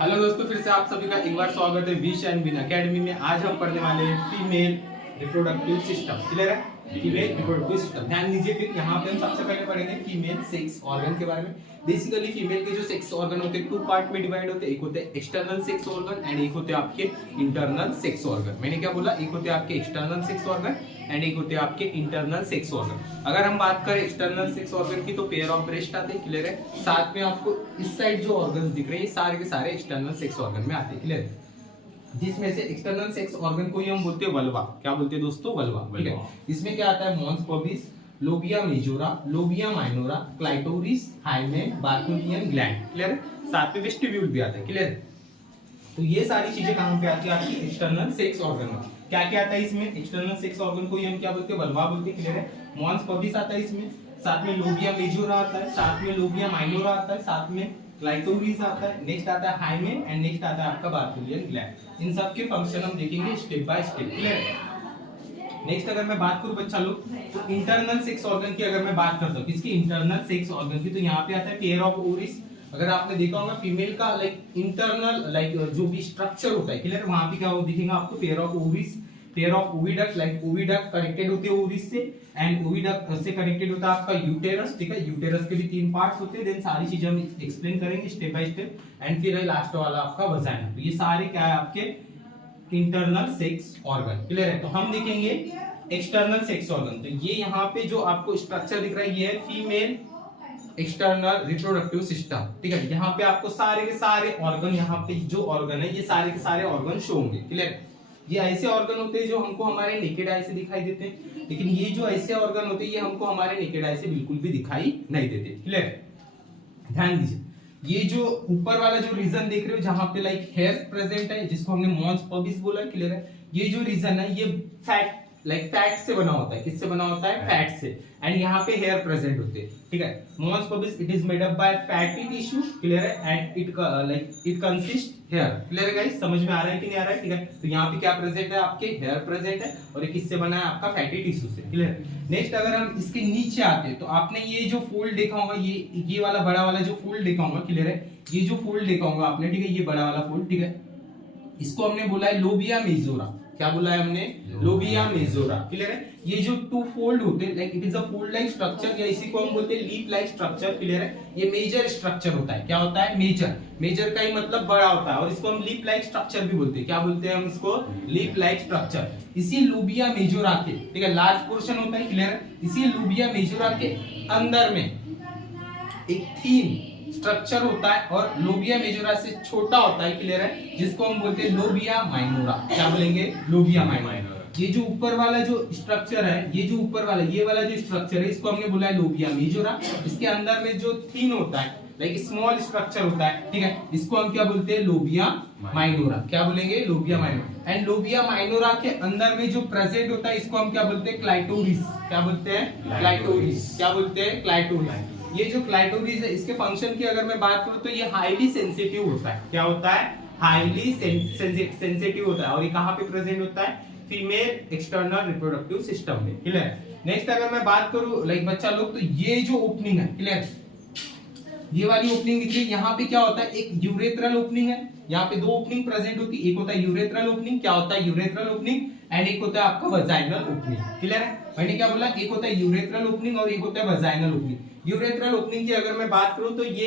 Hello दोस्तों, फिर से आप सभी का एक बार स्वागत है विश एंड विन अकेडमी में। आज हम पढ़ने वाले हैं फीमेल रिप्रोडक्टिव सिस्टम। क्लियर है? Female reproductive system. ध्यान दीजिए, फिर यहाँ पे हम सबसे पहले पढ़ेंगे फीमेल सेक्स ऑर्गन के बारे में। बेसिकली फीमेल के जो सेक्स ऑर्गन होते हैं टू पार्ट में डिवाइड होते हैं। एक होते हैं एक्सटर्नल सेक्स ऑर्गन एंड एक होते हैं आपके इंटरनल सेक्स ऑर्गन। मैंने क्या बोला? एक होते हैं आपके एक्सटर्नल सेक्स ऑर्गन एंड एक होते हैं आपके इंटरनल सेक्स ऑर्गन। अगर हम बात करें एक्सटर्नल सेक्स ऑर्गन की तो पेयर ऑफ ब्रेस्ट आते हैं। क्लियर है? साथ में आपको इस साइड जो ऑर्गन्स दिख रहे हैं ये सारे के सारे एक्सटर्नल सेक्स ऑर्गन में आते हैं। क्लियर है? जिसमें से एक्सटर्नल सेक्स ऑर्गन को ही हम बोलते हैं वल्वा। क्या बोलते हैं दोस्तों? वल्वा। ठीक है? इसमें क्या आता है? Mons pubis, labia majora, labia minora, clitoris, hymen, Bartholin gland. Clear है? साथ में वेस्टिब्यूल भी आता है। क्लियर है? तो ये सारी चीजें कहां पे आती है? आपकी एक्सटर्नल सेक्स ऑर्गन में। क्या क्या आता है इसमें? एक्सटर्नल सेक्स ऑर्गन को ही हम क्या बोलते हैं? वल्वा बोलते हैं। क्लियर है? मॉन्स पबिस आता है इसमें, साथ में लोबिया मेजोरा आता है, साथ में लोबिया माइनोरा आता है, साथ में क्लाइटोरिस आता है, नेक्स्ट आता है हाइमेन एंड नेक्स्ट आता है आपका बार्कुलियन ग्लैंड। इन सब के फंक्शन हम देखेंगे स्टेप बाय स्टेप। क्लियर है? नेक्स्ट अगर मैं बात करूं बच्चा लोग तो इंटरनल सेक्स ऑर्गन की अगर मैं बात करता हूं, किसकी? इंटरनल सेक्स ऑर्गन की, तो यहाँ पे आता है पेयर ऑफ ओवरीज। अगर आपने देखा होगा फीमेल का इंटरनल जो भी स्ट्रक्चर होता है, क्लियर, वहां पे क्या वो दिखेगा आपको? Pair of ovaries, pair of oviduct, oviduct connected होते हैं ओवरीज से एंड ओविडक्ट से कनेक्टेड होता है आपका यूटेरस। ठीक है? यूटेरस के भी 3 पार्ट्स होते हैं। देन सारी चीजें हम एक्सप्लेन करेंगे स्टेप बाय स्टेप एंड फिर लास्ट वाला आपका वजाइना। तो ये सारे क्या है? आपके इंटरनल सेक्स ऑर्गन। क्लियर है? तो हम देखेंगे एक्सटर्नल सेक्स ऑर्गन। तो ये यहाँ पे जो आपको स्ट्रक्चर दिख रहा है ये है फीमेल एक्सटर्नल रिप्रोडक्टिव सिस्टम। ठीक है? यहाँ पे आपको सारे के सारे ऑर्गन, यहाँ पे जो ऑर्गन है ये सारे के सारे ऑर्गन शो होंगे। क्लियर? ये ऐसे ऑर्गन होते हैं जो हमको हमारे नेकेड आई से दिखाई देते हैं, लेकिन ये जो ऐसे ऑर्गन होते हैं ये हमको हमारे नेकेड आई से बिल्कुल भी दिखाई नहीं देते। क्लियर? ध्यान दीजिए, ये जो ऊपर वाला जो रीजन देख रहे हो जहां पे हेयर प्रेजेंट है, जिसको हमने मॉन्स पबिस बोला। क्लियर है? ये जो रीजन है ये फैट से बना होता है। किससे बना होता है? फैट से। एंड यहाँ पे हेयर प्रेजेंट होते हैं। ठीक है? Mons pubis it is made up by fatty tissue. Clear है? And it consist hair. Clear है गाइस? समझ में आ रहा है कि नहीं आ रहा है? ठीक है? तो यहाँ पे क्या प्रेजेंट है? आपके हेयर प्रेजेंट है और ये किससे बना है? आपका फैटी टिश्यू से। क्लियर? नेक्स्ट अगर हम इसके नीचे आते हैं तो आपने ये जो फोल्ड देखा होगा, ये वाला बड़ा वाला जो फोल्ड देखा होगा। क्लियर है? ये जो फोल्ड देखा होगा आपने, ठीक है, ये बड़ा वाला फोल्ड। ठीक है? इसको हमने बोला है लोबिया मेजोरा। क्या बोला है हमने? लोबिया मेजोरा। क्लियर है? ये जो 2 फोल्ड होते हैं, it is a fold like structure, या इसी को हम बोलते हैं लीफ लाइक स्ट्रक्चर। क्लियर है? ये मेजर स्ट्रक्चर होता है। क्या होता है? मेजर का ही मतलब बड़ा होता है और इसको हम लीफ लाइक स्ट्रक्चर भी बोलते हैं। क्या बोलते हैं हम इसको? Leaf like structure. इसी लोबिया मेजोरा के, ठीक है, लार्ज पोर्शन होता है। क्लियर है? इसी लोबिया मेजोरा के अंदर में एक थीन स्ट्रक्चर होता है और लोबिया मेजोरा से छोटा होता है। क्लियर है? जिसको हम बोलते हैं लोबिया माइनोरा। क्या बोलेंगे? लोबिया माइनोरा। ये जो ऊपर वाला जो स्ट्रक्चर है, ये जो ऊपर वाला ये वाला जो स्ट्रक्चर है, इसको हमने बोला है लोबिया मेजोरा। इसके अंदर में जो थीन होता है स्मॉल स्ट्रक्चर होता है, ठीक है, इसको हम क्या बोलते हैं? लोबिया माइनोरा। क्या बोलेंगे? लोबिया माइनोरा। एंड लोबिया माइनोरा के अंदर में जो प्रेजेंट होता है इसको हम क्या बोलते हैं? क्लाइटोरिस। क्या बोलते हैं? क्लाइटोरिस। क्या बोलते हैं? क्लाइटोरिस। ये जो क्लाइटोरिस है इसके फंक्शन की अगर मैं बात करूं तो ये हाईली सेंसिटिव होता है। क्या होता है? हाईली सेंसिटिव होता है और ये कहां पे प्रेजेंट होता है? फीमेल एक्सटर्नल रिप्रोडक्टिव सिस्टम में। क्लियर? नेक्स्ट अगर मैं बात करूं बच्चा लोग, तो ये जो ओपनिंग है, क्लियर, ये वाली ओपनिंग दिख रही है, यहाँ पे क्या होता है? एक यूरेथ्रल ओपनिंग है। यहाँ पे 2 ओपनिंग प्रेजेंट होती है। एक होता है यूरेथ्रल ओपनिंग। क्या होता है? Urethral opening. एंड एक होता है आपका वजाइनल ओपनिंग। क्लियर है? मैंने क्या बोला? एक होता है यूरेथ्रल ओपनिंग और एक होता है वजाइनल ओपनिंग। यूरेथ्रल ओपनिंग की अगर मैं बात करूं तो ये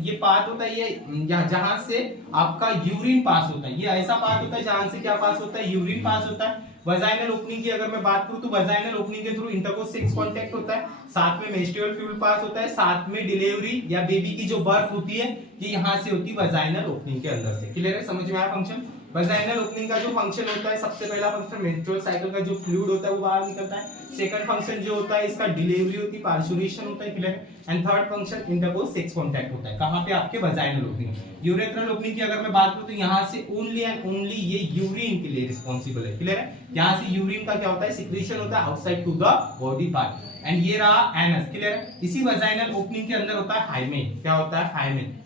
ये पार्ट होता है, ये जहां से आपका यूरिन पास होता है। ये ऐसा पार्ट होता है जहां से क्या पास होता है? यूरिन पास होता है। वजाइनल ओपनिंग की अगर मैं बात करूं तो वजाइनल ओपनिंग के थ्रू इंटरकोर्स सेक्स कांटेक्ट होता है, साथ में मेंस्ट्रुअल फ्लूइड पास होता है, साथ में डिलीवरी या बेबी की जो बर्थ होती है ये यहां से होती है वजाइनल ओपनिंग के अंदर से। क्लियर है? समझ में आया फंक्शन? वजाइनल ओपनिंग का जो फंक्शन होता है, सबसे पहला फंक्शन मेंस्ट्रुअल साइकिल का जो फ्लूइड होता है वो बाहर निकलता है। सेकंड फंक्शन जो होता है इसका डिलीवरी होती है, पार्चुरेशन होता है। Clear? And third function intercourse sex contact होता है। कहां पे? आपके वजाइनल ओपनिंग। यूरेथ्रल ओपनिंग की अगर मैं बात करूं तो यहां से ओनली एंड ओनली ये यूरिन के लिए रिस्पांसिबल है। क्लियर है? यहां से यूरिन का क्या होता है? सिक्रीशन होता है outside to the body part. And ये रहा एनस। क्लियर है? इसी वजाइनल ओपनिंग के अंदर होता है हाइमेन। क्या होता है? हाइमेन।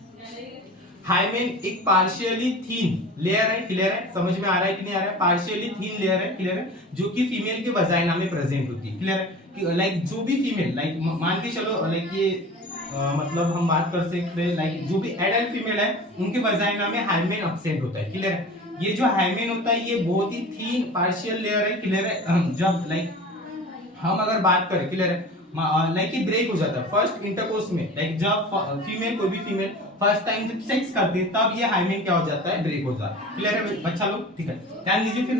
हाइमेन एक पार्शियली थीन लेयर है। क्लियर है? समझ में आ रहा है कि नहीं आ रहा है? पार्शियली थीन लेयर है। क्लियर है? जो कि फीमेल के वजाइना में प्रेजेंट होती है। क्लियर है? जो भी फीमेल मान के चलो ये मतलब हम बात कर सकते हैं लाइक जो भी एडल्ट फीमेल है उनके वजाइना में हाइमेन अब्सेंट होता है, क्लियर है। ये जो हाइमेन होता है ये बहुत ही थीन पार्शियल लेयर है, क्लियर है। जब लाइक हम अगर बात करें, क्लियर है, लाइक ये ब्रेक हो जाता है फर्स्ट इंटरकोर्स में, लाइक जब फीमेल कोई भी फीमेल फर्स्ट टाइम जब सेक्स करती है तब ये हाइमेन क्या हो जाता है, ब्रेक हो जाता है, क्लियर है बच्चा लोग, ठीक है। ध्यान दीजिए फिर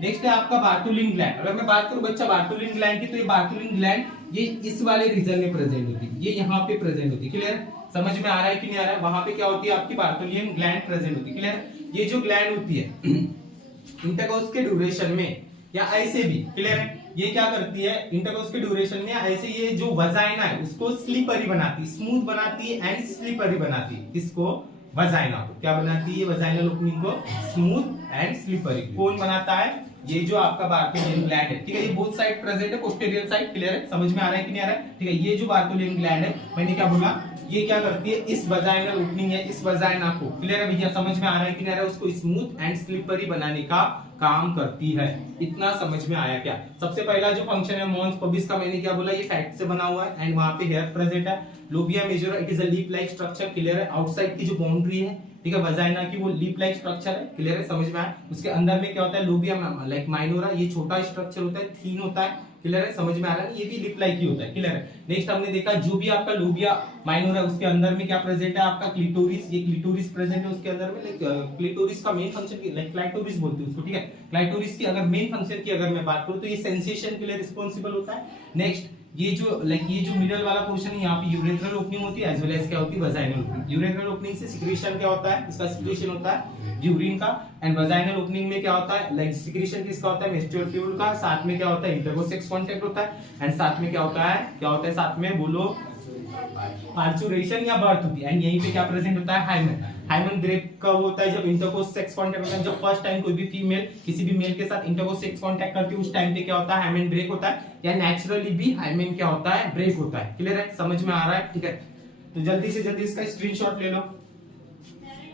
नेक्स्ट है आपका बार्टोलिन ग्लैंड। अगर मैं बात करूं बच्चा बार्टोलिन ग्लैंड की, तो ये बार्टोलिन ग्लैंड ये इस वाले रीजन में प्रेजेंट होती है, ये यहाँ पे प्रेजेंट होती है, क्लियर है। समझ में आ रहा है कि नहीं आ रहा है, वहां पे क्या होती है आपकी बार्टोलिन ग्लैंड प्रेजेंट होती है, क्लियर है। ये जो ग्लैंड होती है इंटरकोर्स के ड्यूरेशन में या ऐसे भी, क्लियर है, ये क्या करती है इंटरकोर्स के ड्यूरेशन में ऐसे ये जो वजाइना है उसको स्लीपरी बनाती है, स्मूथ बनाती है एंड स्लीपरी बनाती है। किसको, वजाइना को क्या बनाती है, वजाइनल ओपनिंग को स्मूथ एंड स्लीपरी। कौन बनाता है, ये जो आपका बार्टोलिन ग्लैंड है, ठीक है। ये बोथ साइड प्रेजेंट है, पोस्टीरियर साइड, क्लियर है, समझ में आ रहा है कि नहीं आ रहा है, ठीक है। ये जो बार्टोलिन ग्लैंड है, मैंने क्या बोला, ये क्या करती है, इस वजाइनल ओपनिंग है, इस वजाइना को, क्लियर है भैया, समझ में आ रहा है कि नहीं आ रहा है, उसको स्मूथ एंड स्लिपरी बनाने का काम करती है। इतना समझ में आया क्या। सबसे पहला जो फंक्शन है मॉन्स पबिस का, मैंने क्या बोला, ये फैट से बना हुआ है एंड वहां पे हेयर प्रेजेंट है। Labia majora it is a lip like structure, clear है। आउटसाइड की जो बाउंड्री है, ठीक है, वजाइना की, वो लीप लाइक स्ट्रक्चर है, क्लियर है, समझ में आया। उसके अंदर में क्या होता है, लोबिया लाइक माइनोरा, ये छोटा स्ट्रक्चर होता है, थीन होता है, क्लियर है, समझ में आ रहा है। ये भी लिप लाइक ही होता है, क्लियर है। नेक्स्ट हमने देखा जो भी आपका लोबिया माइनोरा, उसके अंदर में क्या प्रेजेंट है आपका, क्लिटोरिस, ये क्लिटोरिस प्रेजेंट है उसके अंदर में। लाइक क्लिटोरिस का मेन फंक्शन, लाइक क्लाइटोरिस बोलते हैं उसको, ठीक है। क्लाइटोरिस की अगर मेन फंक्शन की अगर मैं बात करूं तो ये सेंसेशन के लिए रिस्पांसिबल होता है। नेक्स्ट ये जो लाइक ये जो मिडल वाला पोर्शन है, यहाँ पे यूरेथ्रल ओपनिंग होती है एज वेल एज क्या होती है, वजाइनल ओपनिंग। यूरेथ्रल ओपनिंग से सिक्रीशन क्या होता है, इसका सिक्रीशन होता है यूरिन का। एंड वजाइनल ओपनिंग में क्या होता है, लाइक सिक्रीशन किसका होता है, मेंस्ट्रुअल फ्लूइड का। साथ में क्या होता है, इंटरकोर्स कांटेक्ट होता है। एंड साथ में क्या होता है, क्या होता है साथ में, बोलो, पार्चुरेशन या बर्थ होती है। एंड यहीं पे क्या प्रेजेंट होता है, हाइमेन। हाइमेन ब्रेक कब होता है, जब इंटरकोर्स सेक्स कांटेक्ट होता है। जब फर्स्ट टाइम कोई भी फीमेल किसी भी मेल के साथ इंटरकोर्स सेक्स कांटेक्ट करती है, उस टाइम पे क्या होता है, हाइमेन ब्रेक होता है, या नेचुरली भी हाइमेन क्या होता है, ब्रेक होता है, क्लियर है, समझ में आ रहा है, ठीक है। तो जल्दी से जल्दी इसका स्क्रीनशॉट ले लो।